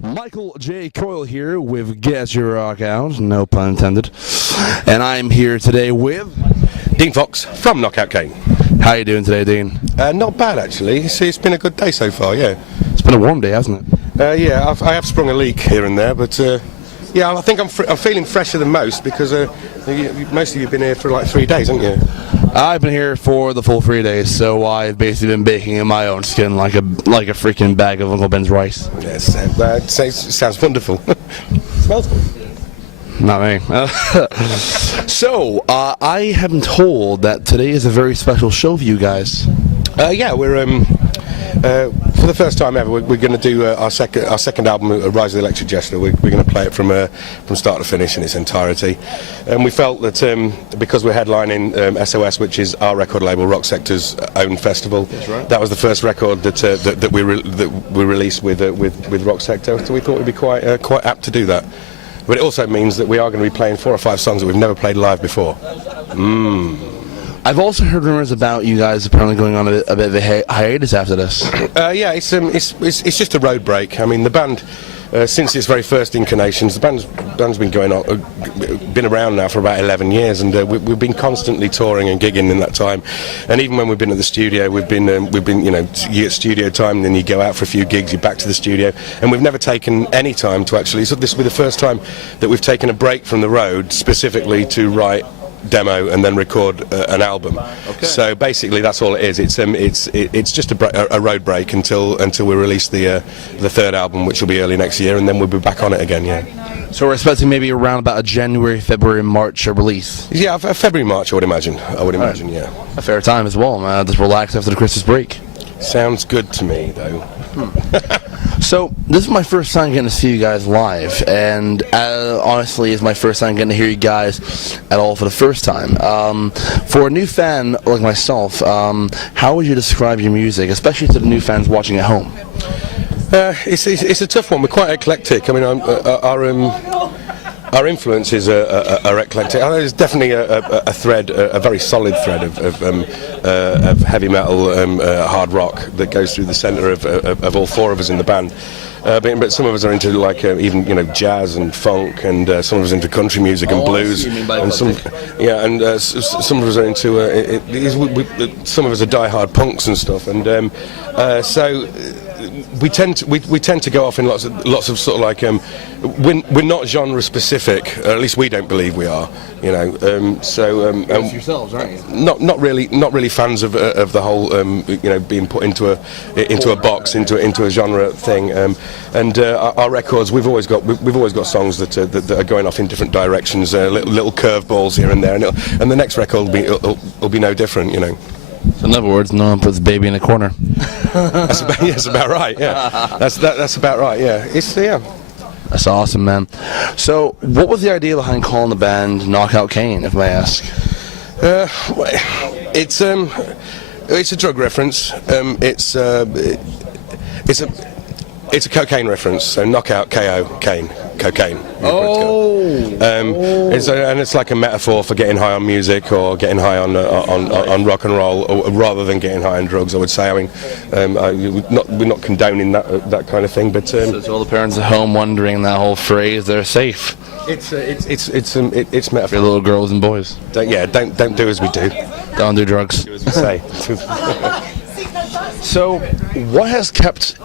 Michael J. Coyle here with Get Your Rock Out, no pun intended. And I'm here today with Dean Fox from Knock Out Kaine. How you doing today, Dean? Not bad actually. It's been a good day so far. Yeah. It's been a warm day, hasn't it? Yeah, I have sprung a leak here and there, but yeah, I think I'm feeling fresher than most because most of you've been here for like 3 days, haven't you? I've been here for the full 3 days, so I've basically been baking in my own skin like a freaking bag of Uncle Ben's rice. Yes, that sounds wonderful. Smells good. Not me. So, I have been told that today is a very special show for you guys. Yeah, we're for the first time ever, we're going to do our second album, Rise of the Electric Jester. We're going to play it from start to finish in its entirety, and we felt that because we're headlining SOS, which is our record label, Rock Sector's own festival. That's right. That was the first record that we released with Rock Sector, so we thought it'd be quite apt to do that. But it also means that we are going to be playing 4 or 5 songs that we've never played live before. I've also heard rumors about you guys apparently going on a bit of a hiatus after this. Yeah, it's just a road break. I mean, the band, since its very first incarnations, the band's been around now for about 11 years, and we've been constantly touring and gigging in that time. And even when we've been at the studio, we've been you know, you get studio time, and then you go out for a few gigs, you're back to the studio, and we've never taken any time to actually. So this will be the first time that we've taken a break from the road specifically to write demo and then record an album. Okay. So basically that's all it is. It's just a road break until we release the third album, which will be early next year, and then we'll be back on it again. Yeah. So we're expecting maybe around about a January, February, March release. Yeah, February, March, I would imagine. Right. Yeah. A fair time as well, man. Just relax after the Christmas break. Sounds good to me, though. So, this is my first time getting to see you guys live, and honestly, it's my first time getting to hear you guys at all for the first time. For a new fan like myself, how would you describe your music, especially to the new fans watching at home? It's a tough one. We're quite eclectic. I mean, our influences are eclectic. There's definitely a thread, a very solid thread of heavy metal, hard rock that goes through the centre of all 4 of us in the band. But some of us are into like even jazz and funk, and some of us into country music and blues, and some of us are into some of us are die-hard punks and stuff, and so. We tend to go off in lots of sort of like we're not genre specific, or at least we don't believe we are, you know. Yourselves, aren't you? Not really fans of the whole being put into a box, into a genre thing. And our records, we've always got songs that are going off in different directions, little curveballs here and there, and the next record will be no different, you know. So in other words, no one puts baby in a corner. That's about right. Yeah, that's about right. Yeah, That's awesome, man. So, what was the idea behind calling the band Knock Out Kaine, if I may ask? It's a drug reference. It's a cocaine reference. So Knock Out Kaine, cocaine. And it's like a metaphor for getting high on music or getting high on rock and roll, rather than getting high on drugs. I would say. I mean, we're not condoning that kind of thing, but so to all the parents at home wondering that whole phrase, they're safe. It's metaphor. For little girls and boys. Don't do as we do. Don't do drugs. Do as we say. So, what has kept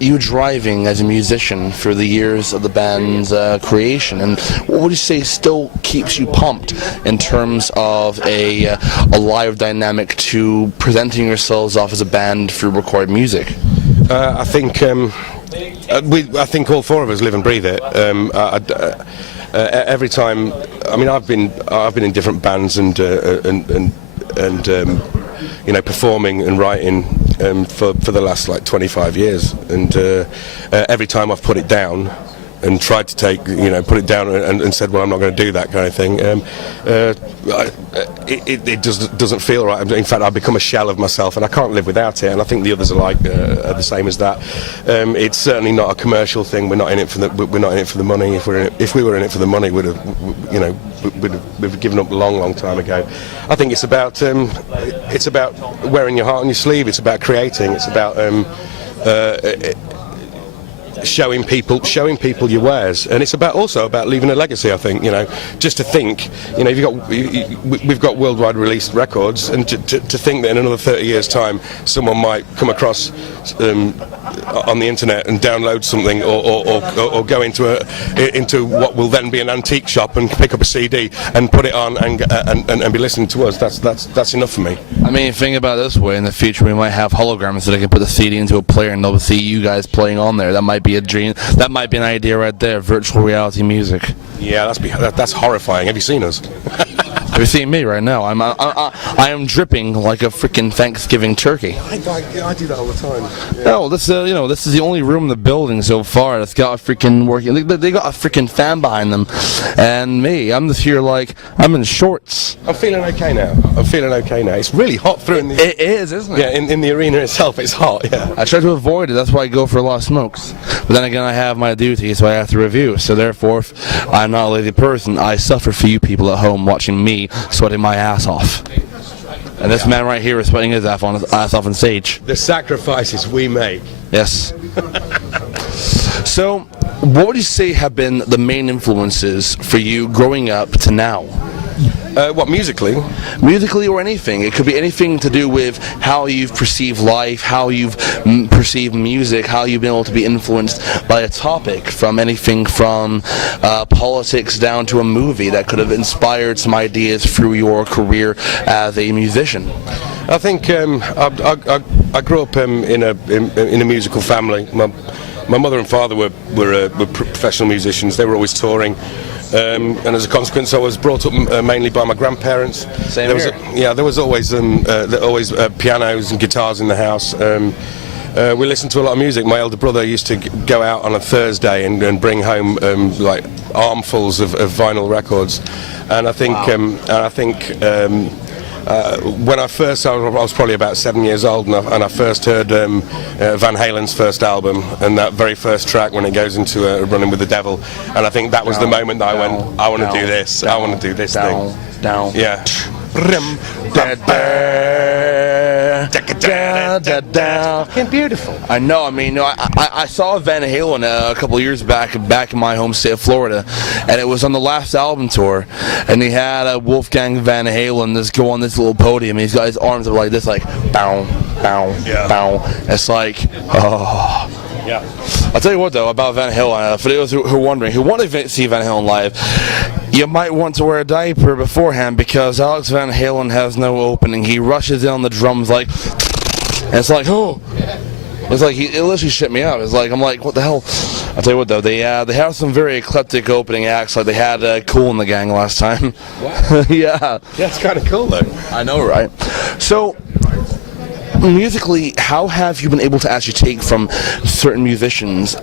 you driving as a musician for the years of the band's creation, and what would you say still keeps you pumped in terms of a live dynamic to presenting yourselves off as a band through recorded music? I think all 4 of us live and breathe it. Every time, I mean, I've been in different bands and performing and writing for the last like 25 years, and every time I've put it down and tried to put it down and said, well, I'm not going to do that kind of thing, it doesn't feel right. In fact, I've become a shell of myself, and I can't live without it, and I think the others are the same as that. It's certainly not a commercial thing. We're not in it for the money. If we were in it for the money, we'd have given up a long time ago. I think it's about wearing your heart on your sleeve. It's about creating. It's about showing people your wares, and it's also about leaving a legacy. I think, just to think, we've got worldwide released records, and to think that in another 30 years' time, someone might come across on the internet and download something, or go into what will then be an antique shop and pick up a CD and put it on and be listening to us. That's enough for me. I mean, think about it this way: in the future, we might have holograms that I can put the CD into a player, and they'll see you guys playing on there. That might be a dream. That might be an idea right there. Virtual reality music. Yeah, that's horrifying. Have you seen us? Have you seen me right now? I am dripping like a freaking Thanksgiving turkey. I do that all the time. Yeah. No, this is the only room in the building so far that's got a freaking working. They got a freaking fan behind them, and me, I'm just here like I'm in shorts. I'm feeling okay now. It's really hot through in the. It is, isn't it? Yeah, in the arena itself, it's hot. Yeah. I try to avoid it. That's why I go for a lot of smokes. But then again, I have my duty, so I have to review. So therefore, if I'm not a lazy person, I suffer for you people at home watching me sweating my ass off. And this man right here is sweating his ass off on stage. The sacrifices we make. Yes. So, what would you say have been the main influences for you growing up to now? What, musically? Musically or anything. It could be anything to do with how you've perceived life, how you've perceived music, how you've been able to be influenced by a topic, from anything from politics down to a movie that could have inspired some ideas through your career as a musician. I think I grew up in a musical family. My mother and father were professional musicians. They were always touring. And as a consequence, I was brought up mainly by my grandparents. Same here. There was always pianos and guitars in the house. We listened to a lot of music. My elder brother used to go out on a Thursday and bring home like armfuls of vinyl records. And I think, wow. When I was probably about 7 years old, and I first heard Van Halen's first album, and that very first track when it goes into Running with the Devil, and I think that was the moment that I went, I want to do this, I want to do this thing. Down. Yeah. Beautiful. I know. I mean, I saw Van Halen a couple of years back in my home state of Florida, and it was on the last album tour, and he had Wolfgang Van Halen just go on this little podium. And he's got his arms up like this, like bow, bow, bow. It's like, oh. Yeah. I'll tell you what though about Van Halen, for those who are wondering, who want to see Van Halen live, you might want to wear a diaper beforehand, because Alex Van Halen has no opening. He rushes in on the drums like, and it's like, oh, it's like it literally shit me out. It's like, I'm like, what the hell? I'll tell you what though, they have some very eclectic opening acts. Like they had Cool in the Gang last time. Wow. Yeah. That's kind of cool though. I know, right? So, musically, how have you been able to actually take from certain musicians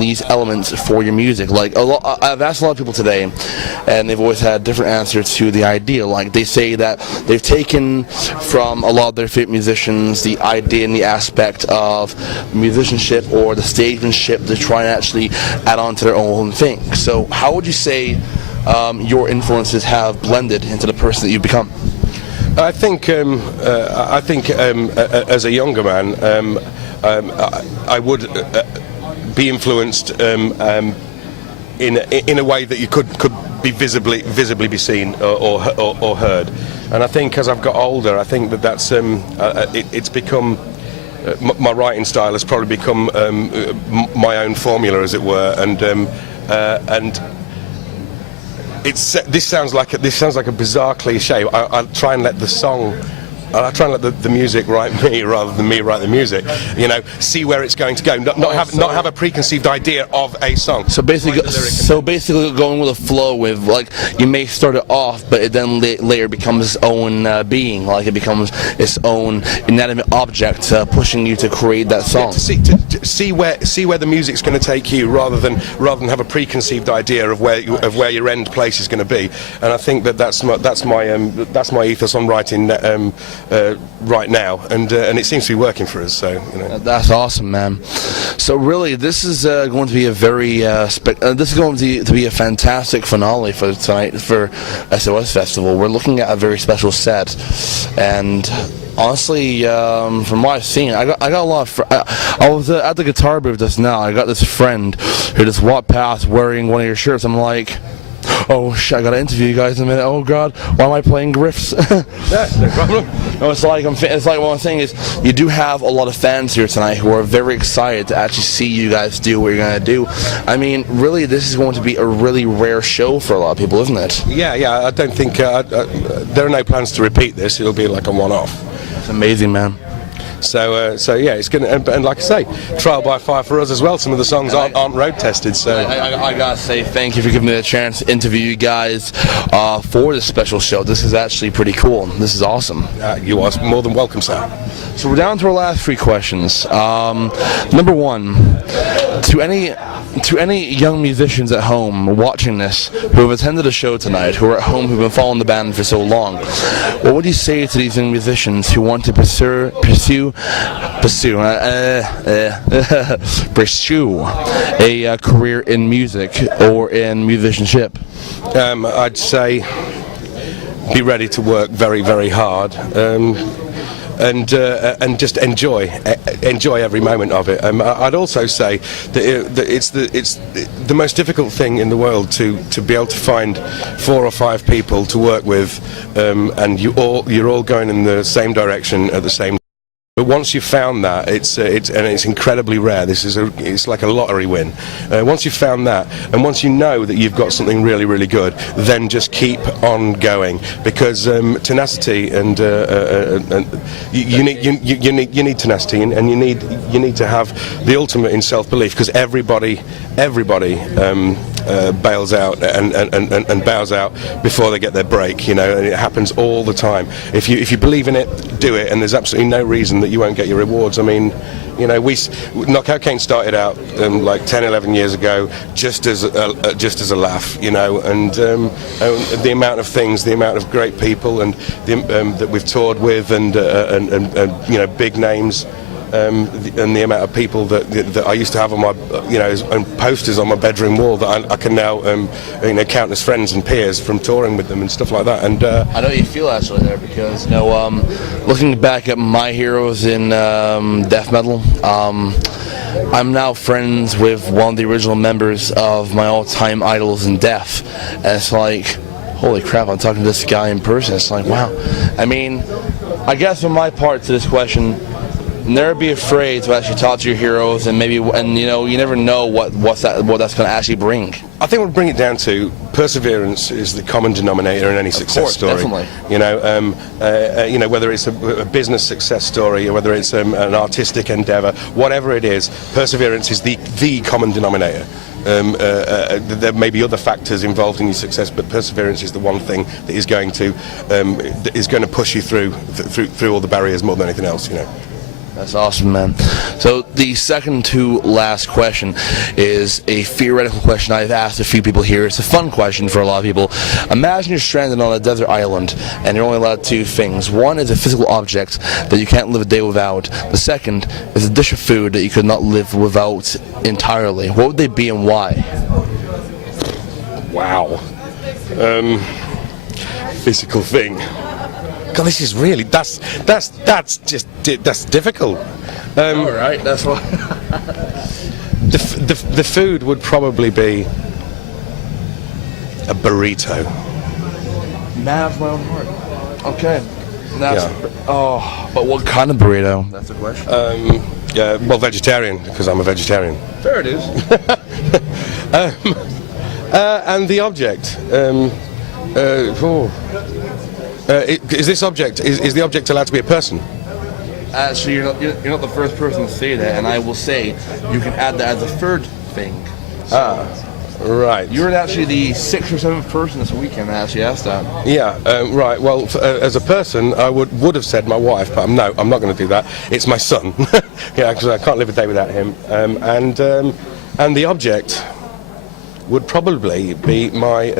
these elements for your music? Like I've asked a lot of people today, and they've always had different answers to the idea. Like they say that they've taken from a lot of their favorite musicians the idea and the aspect of musicianship or the stagemanship to try and actually add on to their own thing. So how would you say your influences have blended into the person that you've become? I think as a younger man, I would be influenced in a way that you could be visibly be seen or heard. And I think as I've got older, I think that's it's become. My writing style has probably become my own formula, as it were, and. This sounds like a bizarre cliche. I try and let the song, I try and let the music write me rather than me write the music. See where it's going to go. Not have a preconceived idea of a song. So basically going with a flow. With like you may start it off, but it then later becomes its own being. Like it becomes its own inanimate object, pushing you to create that song. To see where the music's going to take you, rather than have a preconceived idea of where your end place is going to be. And I think that's my ethos on writing. Right now, and it seems to be working for us. So that's awesome, man. So really, this is going to be a very this is going to be a fantastic finale for tonight for SOS Festival. We're looking at a very special set, and Honestly, from what I've seen, I got a lot of. I was at the guitar booth just now. I got this friend who just walked past wearing one of your shirts. I'm like, oh shit! I gotta interview you guys in a minute. Oh god, why am I playing riffs? That's no problem. No, it's like one thing is you do have a lot of fans here tonight who are very excited to actually see you guys do what you're gonna do. I mean, really, this is going to be a really rare show for a lot of people, isn't it? Yeah. I don't think there are no plans to repeat this. It'll be like a one-off. It's amazing, man. So yeah, it's gonna, and like I say, trial by fire for us as well. Some of the songs aren't road tested. So I gotta say thank you for giving me the chance to interview you guys for this special show. This is actually pretty cool. This is awesome. You are more than welcome, sir. So we're down to our last 3 questions. Number 1, to any young musicians at home watching this who have attended a show tonight, who are at home, who've been following the band for so long, what would you say to these young musicians who want to pursue a career in music or in musicianship? I'd say be ready to work very, very hard. And just enjoy every moment of it. I'd also say that it's the most difficult thing in the world to be able to find 4 or 5 people to work with, and you're all going in the same direction at the same. But once you've found that, it's incredibly rare. It's like a lottery win. Once you've found that, and once you know that you've got something really, really good, then just keep on going, because tenacity and you need tenacity, and you need to have the ultimate in self-belief, because everybody bails out and bows out before they get their break, and it happens all the time. If you believe in it, do it, and there's absolutely no reason that you won't get your rewards. I mean, Knock Out Kaine started out like 10, 11 years ago just as a laugh, and the amount of things, the amount of great people and that we've toured with, and big names. And the amount of people that I used to have on my, and posters on my bedroom wall that I can now, count as friends and peers from touring with them and stuff like that. And I know you feel actually there, because looking back at my heroes in death metal, I'm now friends with one of the original members of my all-time idols in death, and it's like, holy crap, I'm talking to this guy in person. It's like, wow. I mean, I guess from my part to this question, never be afraid to actually talk to your heroes, and you never know what that's going to actually bring. I think we'll bring it down to perseverance is the common denominator in any success story. Definitely. Whether it's a business success story or whether it's an artistic endeavor, whatever it is, perseverance is the common denominator. There may be other factors involved in your success, but perseverance is the one thing that is going to push you through all the barriers more than anything else. That's awesome, man. So the second to last question is a theoretical question I've asked a few people here. It's a fun question for a lot of people. Imagine you're stranded on a desert island and you're only allowed 2 things. One is a physical object that you can't live a day without. The second is a dish of food that you could not live without entirely. What would they be and why? Wow. Physical thing. God, this is really that's difficult. All right, that's what. the food would probably be a burrito. Man of my own heart. Okay. But what kind of burrito? That's the question. Well, vegetarian, because I'm a vegetarian. There it is. And the object. Is this object? Is the object allowed to be a person? Actually, you're not the first person to say that, and I will say you can add that as a third thing. So right. You're actually the 6th or 7th person this weekend that actually asked that. Yeah. Right. Well, as a person, I would have said my wife, but no, I'm not going to do that. It's my son. Yeah, because I can't live a day without him. And the object would probably be my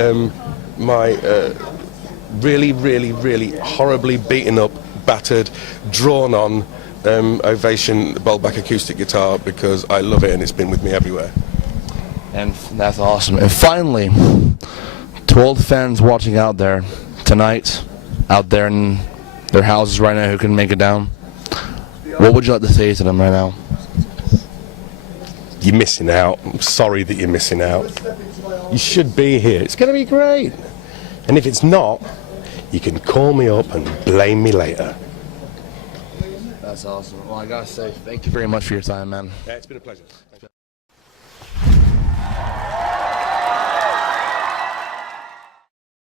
really, really, really horribly beaten up, battered, drawn on Ovation Boltback acoustic guitar, because I love it and it's been with me everywhere. And that's awesome. And finally, to all the fans watching out there tonight, out there in their houses right now who couldn't make it down. What would you like to say to them right now? You're missing out. I'm sorry that you're missing out. You should be here. It's going to be great. And if it's not, you can call me up and blame me later. That's awesome. Well, I gotta say, thank you very much for your time, man. Yeah, it's been a pleasure.